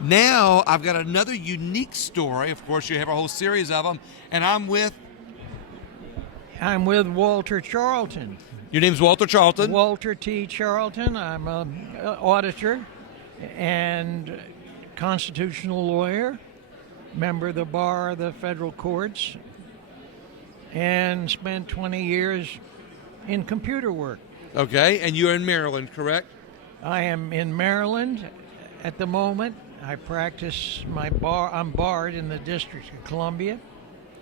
Now I've got another unique story. Of course, you have a whole series of them, and I'm with Walter Charlton. Your name's Walter Charlton? Walter T. Charlton. I'm an auditor and constitutional lawyer, member of the bar of the federal courts, and spent 20 years in computer work. Okay, and you're in Maryland, correct? I am in Maryland at the moment. I practice I'm barred in the District of Columbia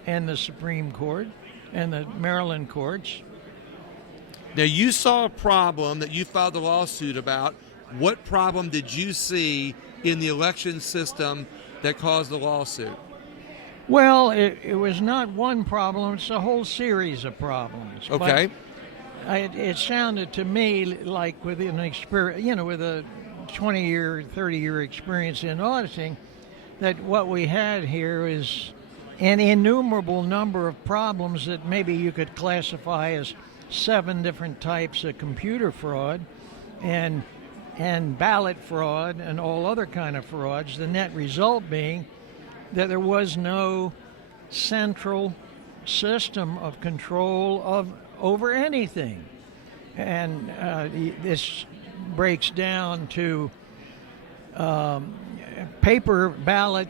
and the Supreme Court and the Maryland courts. Now, you saw a problem that you filed a lawsuit about. What problem did you see in the election system that caused the lawsuit? Well, it was not one problem. It's a whole series of problems. Okay. But it sounded to me like with an experience, with a 20-year, 30-year experience in auditing, that what we had here is an innumerable number of problems that maybe you could classify as 7 different types of computer fraud and ballot fraud and all other kind of frauds, the net result being that there was no central system of control over anything. And this breaks down to paper ballot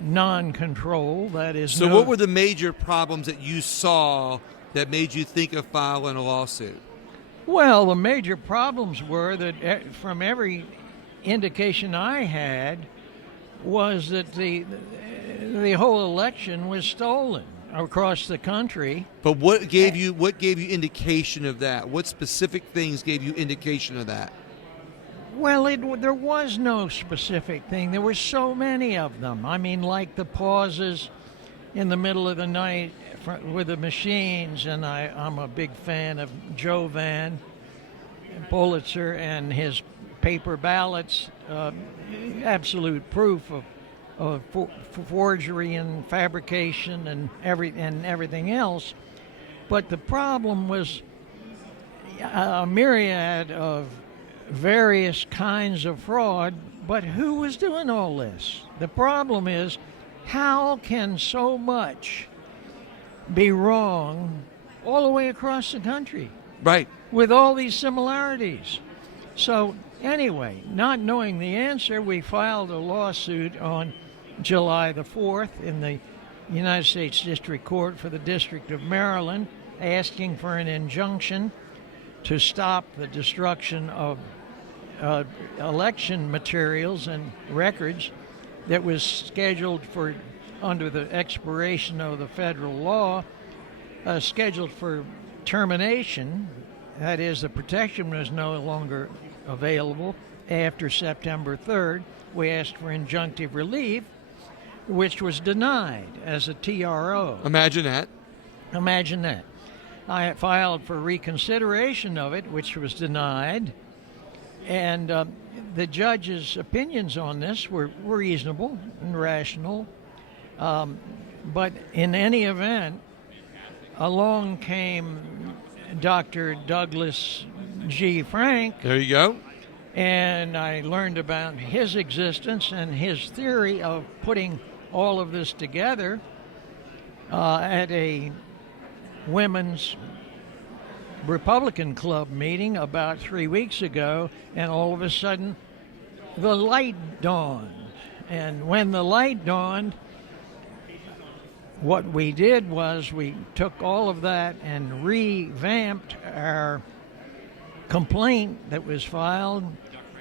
non-control. That is. So what were the major problems that you saw that made you think of filing a lawsuit? Well, the major problems were that from every indication I had was that the whole election was stolen across the country. But what gave you indication of that? What specific things gave you indication of that? Well, there was no specific thing. There were so many of them. I mean, like the pauses in the middle of the night with the machines, and I'm a big fan of Joe Van Pulitzer and his paper ballots, absolute proof of forgery and fabrication and everything else. But the problem was a myriad of various kinds of fraud, but who was doing all this? The problem is, how can so much be wrong all the way across the country? Right. With all these similarities. So anyway, not knowing the answer, we filed a lawsuit on July the 4th in the United States District Court for the District of Maryland, asking for an injunction to stop the destruction of election materials and records that was scheduled for, under the expiration of the federal law, scheduled for termination. That is, the protection was no longer available after September 3rd. We asked for injunctive relief, which was denied as a TRO. Imagine that. Imagine that. I filed for reconsideration of it, which was denied. And the judge's opinions on this were reasonable and rational. But in any event, along came Dr. Douglas G. Frank. There you go. And I learned about his existence and his theory of putting all of this together at a women's Republican Club meeting about 3 weeks ago, and all of a sudden the light dawned. And when the light dawned, what we did was we took all of that and revamped our complaint that was filed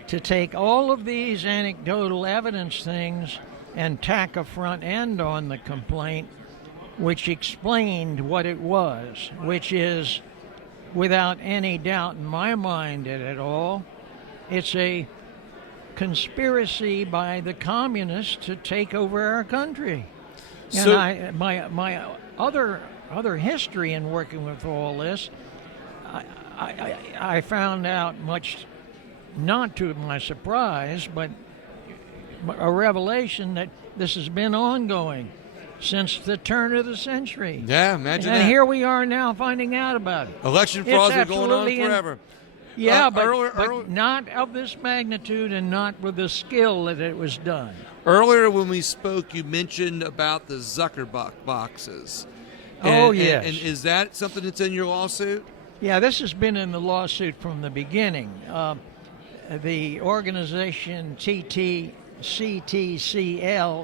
to take all of these anecdotal evidence things and tack a front end on the complaint, which explained what it was, which is, without any doubt in my mind at all, it's a conspiracy by the communists to take over our country. So, And my other history in working with all this, I found out, much not to my surprise, but a revelation, that this has been ongoing since the turn of the century. Yeah, imagine that. And here we are now finding out about it. Election frauds It's are going on absolutely forever. Yeah, but earlier, not of this magnitude and not with the skill that it was done. earlier when we spoke, you mentioned about the Zuckerbuck boxes. Oh, yes. And is that something that's in your lawsuit? Yeah, this has been in the lawsuit from the beginning. The organization CTCL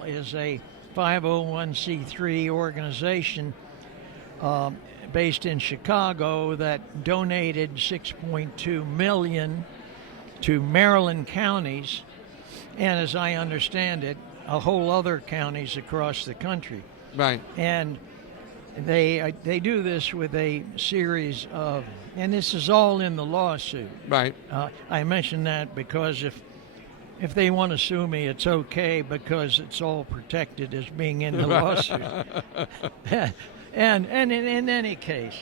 is a 501c3 organization based in Chicago that donated $6.2 million to Maryland counties, and as I understand it, a whole other counties across the country. Right. And they do this with a series of, and this is all in the lawsuit. Right. I mention that because if they want to sue me, it's okay because it's all protected as being in the lawsuit. and in any case,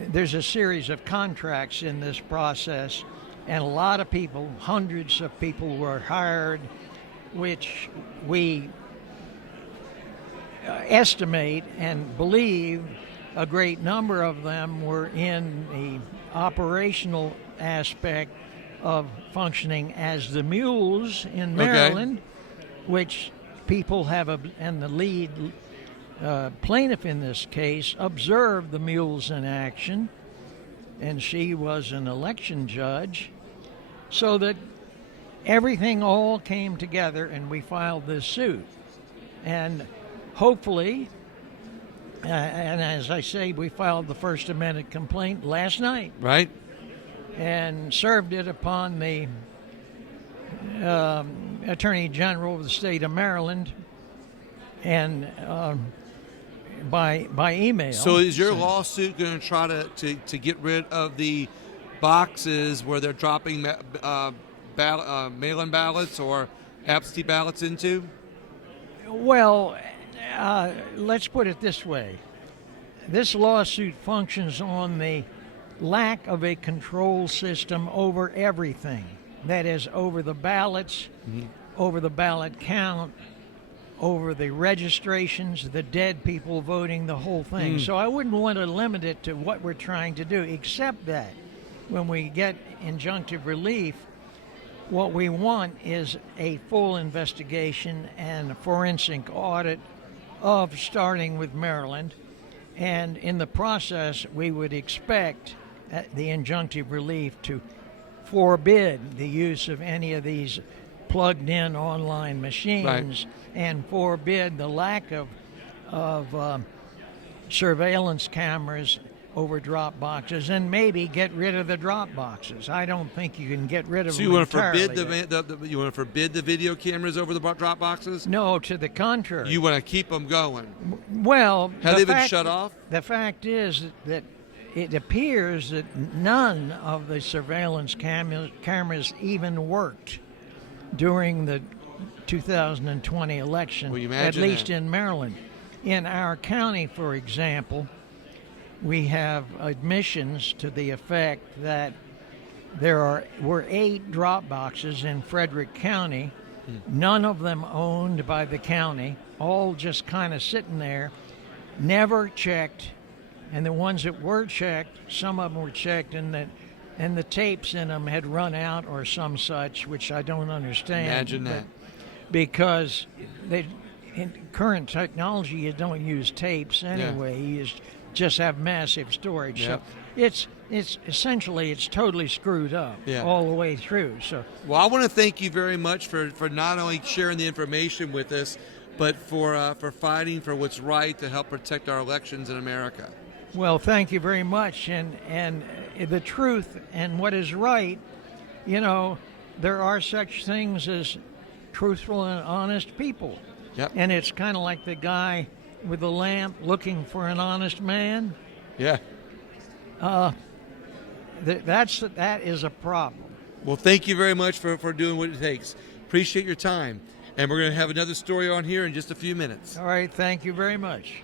there's a series of contracts in this process, and a lot of people, hundreds of people were hired, which we estimate and believe a great number of them were in the operational aspect of functioning as the mules in Maryland, which people have, and the lead plaintiff in this case observed the mules in action, and she was an election judge, so that everything all came together and we filed this suit. And hopefully, and as I say, we filed the first amended complaint last night. Right. And served it upon the Attorney General of the state of Maryland, and by email. So is your lawsuit going to try to get rid of the boxes where they're dropping mail-in ballots or absentee ballots into? Well, let's put it this way. This lawsuit functions on the lack of a control system over everything. That is, over the ballots, over the ballot count, over the registrations, the dead people voting, the whole thing. So I wouldn't want to limit it to what we're trying to do, except that when we get injunctive relief, what we want is a full investigation and a forensic audit of starting with Maryland. And in the process, we would expect the injunctive relief to forbid the use of any of these plugged-in online machines, and forbid the lack of surveillance cameras over drop boxes, and maybe get rid of the drop boxes. I don't think you can get rid of them entirely. So you want to forbid you want to forbid the video cameras over the drop boxes? No, to the contrary. You want to keep them going? Well, have they been shut off? The fact is that it appears that none of the surveillance cameras even worked during the 2020 election, Well, you imagine at least that. in Maryland. In our county, for example, we have admissions to the effect that there were 8 drop boxes in Frederick County, none of them owned by the county, all just kind of sitting there, never checked, and the ones that were checked, some of them were checked, and the tapes in them had run out or some such, which I don't understand. Imagine that. Because in current technology, you don't use tapes anyway. You just have massive storage. Yep. So it's essentially it's totally screwed up all the way through. So well, I want to thank you very much for not only sharing the information with us, but for fighting for what's right to help protect our elections in America. Well, thank you very much. And the truth and what is right, there are such things as truthful and honest people. Yep. And it's kind of like the guy with the lamp looking for an honest man. Yeah. That is a problem. Well, thank you very much for doing what it takes. Appreciate your time. And we're going to have another story on here in just a few minutes. All right. Thank you very much.